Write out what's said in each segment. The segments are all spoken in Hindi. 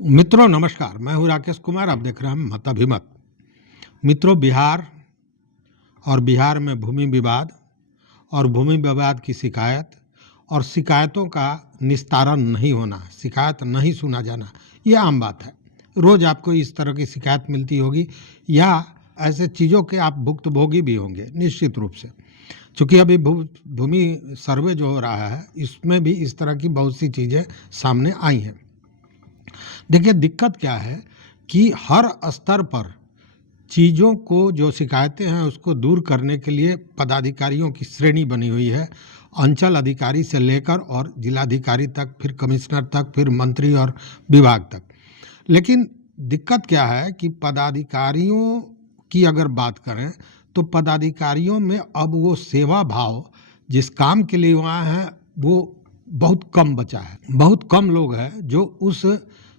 मित्रों नमस्कार, मैं हूं राकेश कुमार। आप देख रहे हैं मत अभिमत। मित्रों, बिहार और बिहार में भूमि विवाद और भूमि विवाद की शिकायत और शिकायतों का निस्तारण नहीं होना, शिकायत नहीं सुना जाना, ये आम बात है। रोज़ आपको इस तरह की शिकायत मिलती होगी या ऐसे चीज़ों के आप भुक्तभोगी भी होंगे निश्चित रूप से। चूँकि अभी भूमि सर्वे जो हो रहा है, इसमें भी इस तरह की बहुत सी चीज़ें सामने आई हैं। देखिए, दिक्कत क्या है कि हर स्तर पर चीज़ों को, जो शिकायतें हैं उसको दूर करने के लिए पदाधिकारियों की श्रेणी बनी हुई है, अंचल अधिकारी से लेकर और जिलाधिकारी तक, फिर कमिश्नर तक, फिर मंत्री और विभाग तक। लेकिन दिक्कत क्या है कि पदाधिकारियों की अगर बात करें तो पदाधिकारियों में अब वो सेवा भाव, जिस काम के लिए वहाँ हैं, वो बहुत कम बचा है। बहुत कम लोग हैं जो उस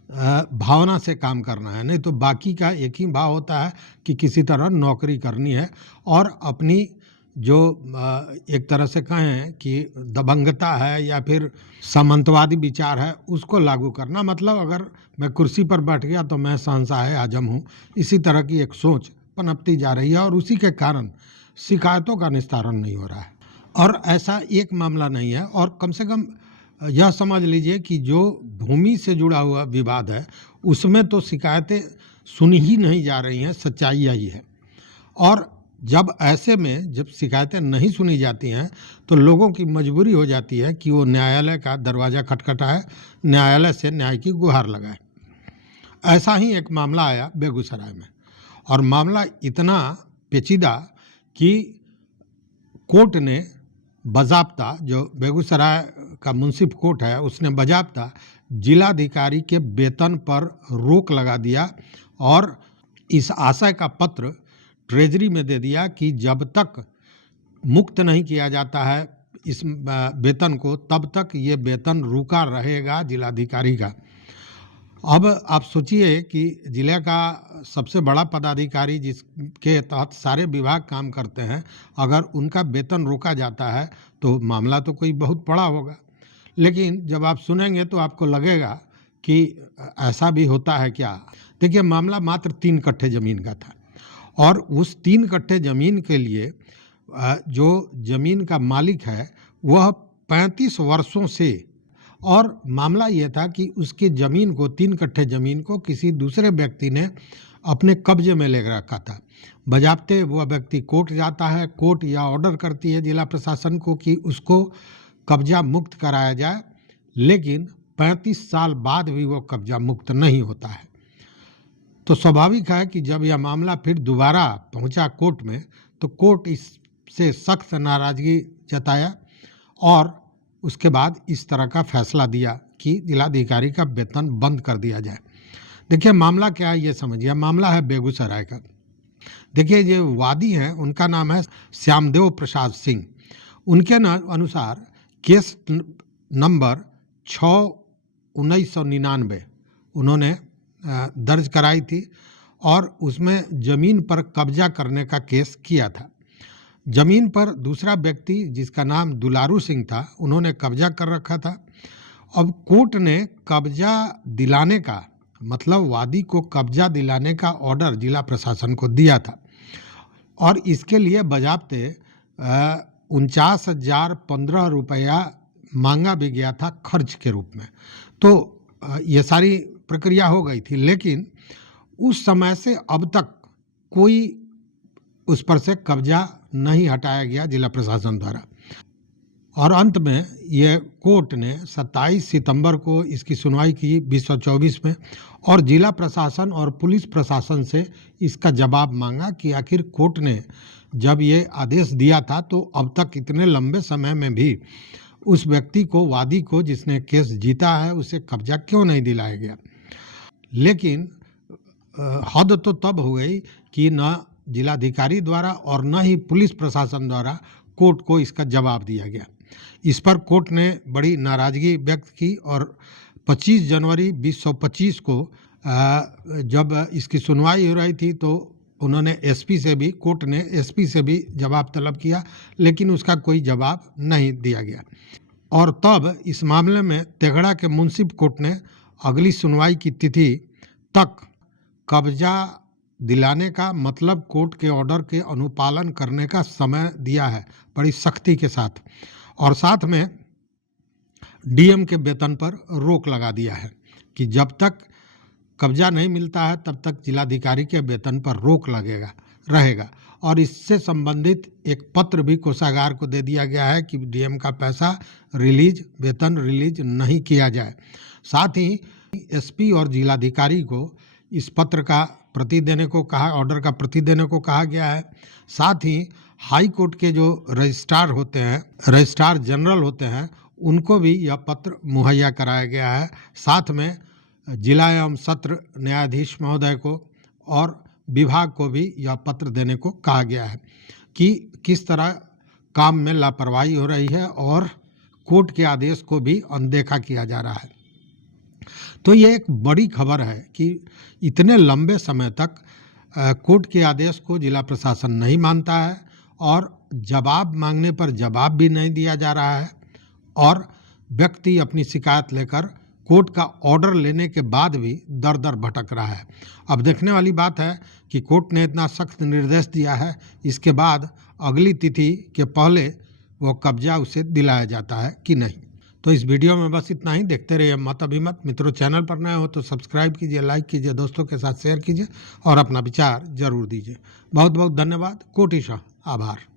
भावना से काम करना है। नहीं तो बाकी का एक ही भाव होता है कि किसी तरह नौकरी करनी है और अपनी जो एक तरह से कहें कि दबंगता है या फिर सामंतवादी विचार है, उसको लागू करना। मतलब अगर मैं कुर्सी पर बैठ गया तो मैं शहंशाह आजम हूँ, इसी तरह की एक सोच पनपती जा रही है और उसी के कारण शिकायतों का निस्तारण नहीं हो रहा है। और ऐसा एक मामला नहीं है, और कम से कम यह समझ लीजिए कि जो भूमि से जुड़ा हुआ विवाद है उसमें तो शिकायतें सुनी ही नहीं जा रही हैं, सच्चाई यही है। और जब ऐसे में जब शिकायतें नहीं सुनी जाती हैं तो लोगों की मजबूरी हो जाती है कि वो न्यायालय का दरवाज़ा खटखटाए, न्यायालय से न्याय की गुहार लगाए। ऐसा ही एक मामला आया बेगूसराय में, और मामला इतना पेचीदा कि कोर्ट ने बजाब्ता, जो बेगूसराय का मुंसिफ कोर्ट है, उसने बजाब्ता जिलाधिकारी के वेतन पर रोक लगा दिया और इस आशय का पत्र ट्रेजरी में दे दिया कि जब तक मुक्त नहीं किया जाता है इस वेतन को, तब तक ये वेतन रुका रहेगा जिलाधिकारी का। अब आप सोचिए कि जिले का सबसे बड़ा पदाधिकारी, जिसके तहत सारे विभाग काम करते हैं, अगर उनका वेतन रोका जाता है तो मामला तो कोई बहुत बड़ा होगा। लेकिन जब आप सुनेंगे तो आपको लगेगा कि ऐसा भी होता है क्या। देखिए, मामला मात्र 3 कट्ठे ज़मीन का था और उस 3 कट्ठे ज़मीन के लिए जो ज़मीन का मालिक है वह 35 वर्षों से, और मामला यह था कि उसकी ज़मीन को, 3 कट्ठे ज़मीन को किसी दूसरे व्यक्ति ने अपने कब्जे में ले रखा था। बजाब्ते वह व्यक्ति कोर्ट जाता है, कोर्ट या ऑर्डर करती है जिला प्रशासन को कि उसको कब्जा मुक्त कराया जाए, लेकिन 35 साल बाद भी वो कब्जा मुक्त नहीं होता है। तो स्वाभाविक है कि जब यह मामला फिर दोबारा पहुंचा कोर्ट में तो कोर्ट इससे सख्त नाराज़गी जताया और उसके बाद इस तरह का फैसला दिया कि जिलाधिकारी का वेतन बंद कर दिया जाए। देखिए, मामला क्या है ये समझिए। मामला है बेगूसराय का। देखिए, जो वादी हैं उनका नाम है श्यामदेव प्रसाद सिंह। उनके अनुसार केस नंबर 6/1999 उन्होंने दर्ज कराई थी और उसमें ज़मीन पर कब्जा करने का केस किया था। ज़मीन पर दूसरा व्यक्ति, जिसका नाम दुलारू सिंह था, उन्होंने कब्जा कर रखा था। अब कोर्ट ने कब्जा दिलाने का, मतलब वादी को कब्जा दिलाने का ऑर्डर जिला प्रशासन को दिया था और इसके लिए बजाब्ते 49,015 रुपया मांगा भी गया था खर्च के रूप में। तो ये सारी प्रक्रिया हो गई थी, लेकिन उस समय से अब तक कोई उस पर से कब्जा नहीं हटाया गया जिला प्रशासन द्वारा। और अंत में ये कोर्ट ने 27 सितंबर को इसकी सुनवाई की 2024 में, और जिला प्रशासन और पुलिस प्रशासन से इसका जवाब मांगा कि आखिर कोर्ट ने जब ये आदेश दिया था तो अब तक इतने लंबे समय में भी उस व्यक्ति को, वादी को, जिसने केस जीता है, उसे कब्जा क्यों नहीं दिलाया गया। लेकिन हद तो तब हो गई कि न जिलाधिकारी द्वारा और न ही पुलिस प्रशासन द्वारा कोर्ट को इसका जवाब दिया गया। इस पर कोर्ट ने बड़ी नाराज़गी व्यक्त की और 25 जनवरी 2025 को जब इसकी सुनवाई हो रही थी तो उन्होंने एसपी से भी, कोर्ट ने एसपी से भी जवाब तलब किया, लेकिन उसका कोई जवाब नहीं दिया गया। और तब इस मामले में तेघड़ा के मुंसिफ कोर्ट ने अगली सुनवाई की तिथि तक कब्जा दिलाने का मतलब कोर्ट के ऑर्डर के अनुपालन करने का समय दिया है बड़ी सख्ती के साथ, और साथ में डीएम के वेतन पर रोक लगा दिया है कि जब तक कब्जा नहीं मिलता है तब तक जिलाधिकारी के वेतन पर रोक लगेगा रहेगा। और इससे संबंधित एक पत्र भी कोषागार को दे दिया गया है कि डीएम का पैसा वेतन रिलीज नहीं किया जाए। साथ ही एसपी और जिलाधिकारी को इस पत्र का प्रति देने को कहा, ऑर्डर का प्रति देने को कहा गया है। साथ ही हाई कोर्ट के जो रजिस्ट्रार जनरल होते हैं, उनको भी यह पत्र मुहैया कराया गया है। साथ में जिला एवं सत्र न्यायाधीश महोदय को और विभाग को भी यह पत्र देने को कहा गया है कि किस तरह काम में लापरवाही हो रही है और कोर्ट के आदेश को भी अनदेखा किया जा रहा है। तो ये एक बड़ी खबर है कि इतने लंबे समय तक कोर्ट के आदेश को जिला प्रशासन नहीं मानता है और जवाब मांगने पर जवाब भी नहीं दिया जा रहा है, और व्यक्ति अपनी शिकायत लेकर कोर्ट का ऑर्डर लेने के बाद भी दर दर भटक रहा है। अब देखने वाली बात है कि कोर्ट ने इतना सख्त निर्देश दिया है, इसके बाद अगली तिथि के पहले वो कब्जा उसे दिलाया जाता है कि नहीं। तो इस वीडियो में बस इतना ही। देखते रहिए मत अभिमत। मित्रों, चैनल पर नए हो तो सब्सक्राइब कीजिए, लाइक कीजिए, दोस्तों के साथ शेयर कीजिए और अपना विचार जरूर दीजिए। बहुत बहुत धन्यवाद। कोटिशः आभार।